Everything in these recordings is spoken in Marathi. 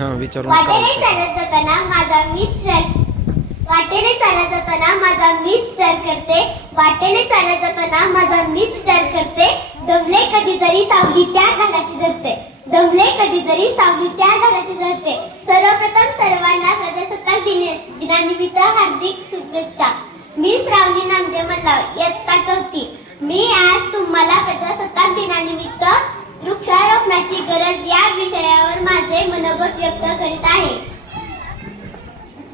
वाटेने चालत जाताना माझा मीच विचार करते. वाटेने चालत जाताना माझा मीच विचार करते. दमले कधीतरी सावली त्या झाडाची धरते. सर्वप्रथम सर्वांना प्रजासत्ताक दिनानिमित्त हार्दिक शुभेच्छा. मी श्रावणी नामदेव मल्हार, इयत्ता चौथी. मी आज तुम्हाला प्रजासत्ताक दिनानिमित्त वृक्षारोपणाची गरज या विषयावर माझे मनोगत व्यक्त करीत आहे.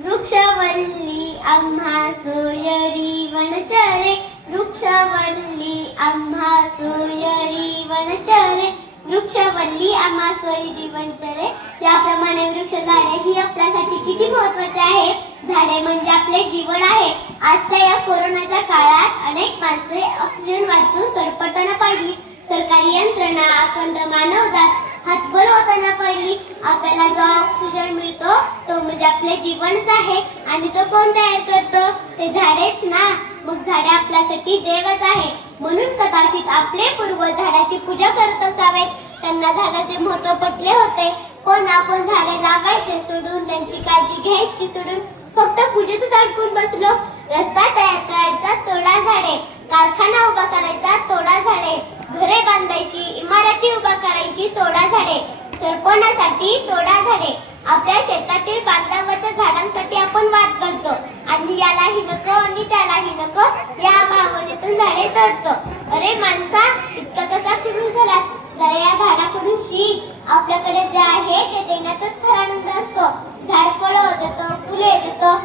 वृक्षवल्ली आम्हा सोयरी वनचरे, वृक्षवल्ली आम्हा सोयरी वनचरे, वृक्षवल्ली आम्हा सोयरी वनचरे. याप्रमाणे वृक्ष झाडे ही आपल्यासाठी किती महत्त्वाचे आहे. झाडे म्हणजे आपले जीवन आहे. आजच्या या कोरोनाच्या काळात अनेक माणसे ऑक्सिजन वाचून तडपडताना पाहिली. सरकारी यंत्रणा, अखंड मानवजात हातबल होताना पाहिली. आपल्याला जो ऑक्सिजन मिळतो तो म्हणजे आपले जीवनच आहे. आणि तो कोण तयार करतो? ते झाडेच ना. मग झाडे आपल्यासाठी देवच आहे. म्हणून कदाचित आपले पूर्वज झाडाची पूजा करत असावेत. त्यांना झाडाचे महत्त्व पटले होते. पण आपण झाडे लावायचे सोडून, त्यांची काळजी घ्यायची सोडून फक्त पूजेतच अडकून बसलो. रस्ता तयार करायचा तोडा झाडे, कारखाना उभा करायचा तोडा झाडे, घरे बांधायची, इमारती उभा करायची तोडा झाडे, सरपणासाठी तोडा झाडे. आपल्या शेतातील बांधावरच्या झाडांसाठी आपण वाद करतो आणि यालाही नको आणि त्यालाही नको या भावनेतून झाडे तोडतो. अरे माणसा, इतका कसा फिरून झाला? जरा या झाडाकडून शिक. आपल्याकडे जे आहे ते देण्यातच खरा आनंद असतो. झाड फळं देतं, फुले देतं,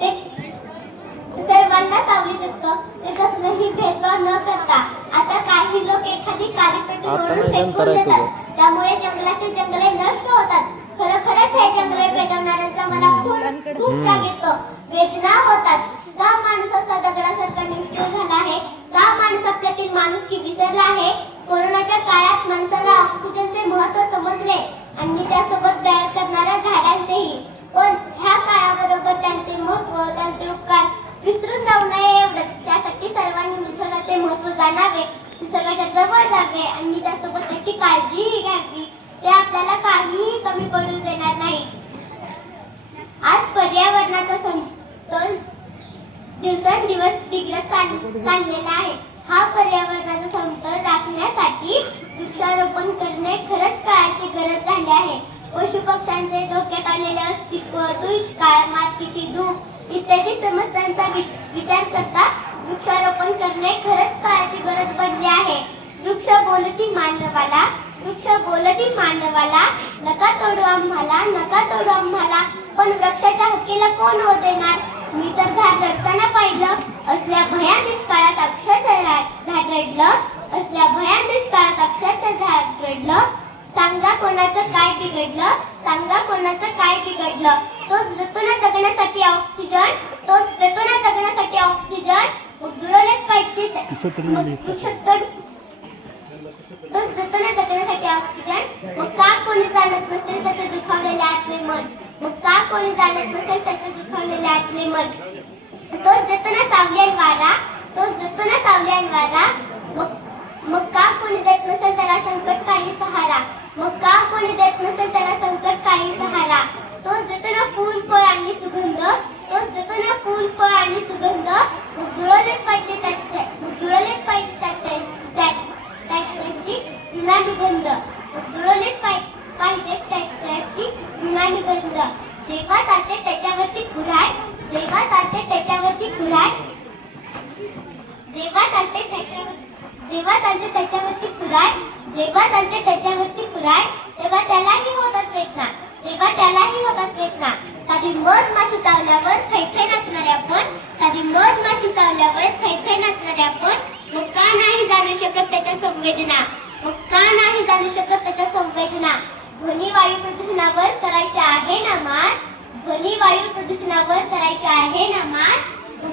ते सर्वांना सावली देतं. ते कसलंही भेदभाव न करता. आता काही लोक एखादी काळी पेटी म्हणून फेकून देतात. त्यामुळे जंगलाचे जंगले नष्ट होतात. खरंच हे जंगले पेटवणाऱ्यांचा मला खूप राग येतो. वेदना होतात. का माणूस असा दगडासारखा निष्ठुर झाला आहे? का माणूस आपल्यातील माणुसकी विसरला आहे? कोरोनाच्या काळात माणसाला ऑक्सिजनचे महत्त्व समजले आणि त्यासोबत तयार करणाऱ्या झाडांचेही. पण ह्या काळाबरोबर त्यांचे महत्त्व, त्यांचे उपकार विसरून जाऊ नये एवढंच. त्यासाठी सर्वांनी निसर्गाचे महत्त्व जाणावे, निसर्गाच्या जवळ जावे आणि त्यासोबत त्याची काळजीही घ्यावी. ते आपल्याला काहीही कमी पडू देणार नाही. आज पर्यावरणाचा समतोल दिवसेंदिवस बिघडत चाललेला आहे. हा पर्यावरणाचा समतोल राखण्यासाठी वृक्षारोपण करणे खरंच काळाची गरज झाली आहे. पशुपक्ष्यांचे धोक्यात आलेले अस्तित्व, दुष्काळ, मातीची धूप इत्यादी समस्यांचा विचार करता वृक्षारोपण करणे खरंच काळाची गरज बनली आहे. वृक्ष बोलती मानवाला, नका तोडू आम्हाला. पण वृक्षाच्या हक्कीला कोण हो देणार? मी तर झाड रडताना पाहिलं. असल्या भयान दुष्काळात अक्षरशः झाड रडलं. सांगा कोणाचं काय बिघडलं? तोच देतो ना जगण्यासाठी ऑक्सिजन. मग जुळवलेच पाहिजे. मग का कोणी जाणत नसेल त्याचे दुखावलेले आतले मन? तोच देतो ना सावली आणि वारा. मग का कोणी देत नसेल त्याला संकटकाळी सहारा? तोच देतो ना फूल फळ आणि सुगंध. मग जुळवलेच पाहिजे त्याच्याशी ऋणानुबंध. जेव्हा चालते त्याच्यावरती कुऱ्हाड, तेव्हा त्यालाही होतात वेदना. कधी मधमाशी चावल्यावर थैथे नसणारे आपण, मग का नाही जाणू शकत त्याच्या संवेदना? ध्वनी वायू प्रदूषणावर करायचे आहे ना मात.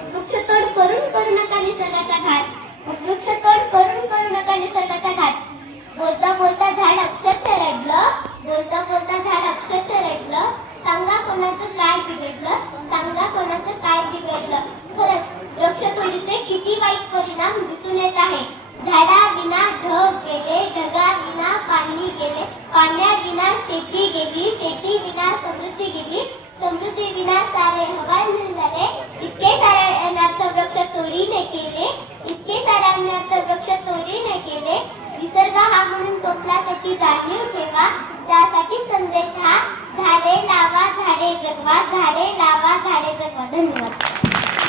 वृक्षतोड करू नका निसर्गाचा घात. बोलता झाड अक्षरशः रडलं. सांगा कोणाचं काय बिघडलं? खरंच वृक्षतोडीचे किती वाईट परिणाम दिसून येत आहे. झाडाविना ढग गेले, ढगाविना पाणी गेले, पाण्याविना शेती गेली, शेती विना समृद्धी गेली, समृद्धी विना सारे हवाल झाले. इतके सारे अनर्थ वृक्ष तोडीने केले, इतके सारे अनर्थ वृक्ष तोडीने केले. निसर्ग हा म्हणून तोपला त्याची जाणीव ठेवा, त्यासाठी संदेश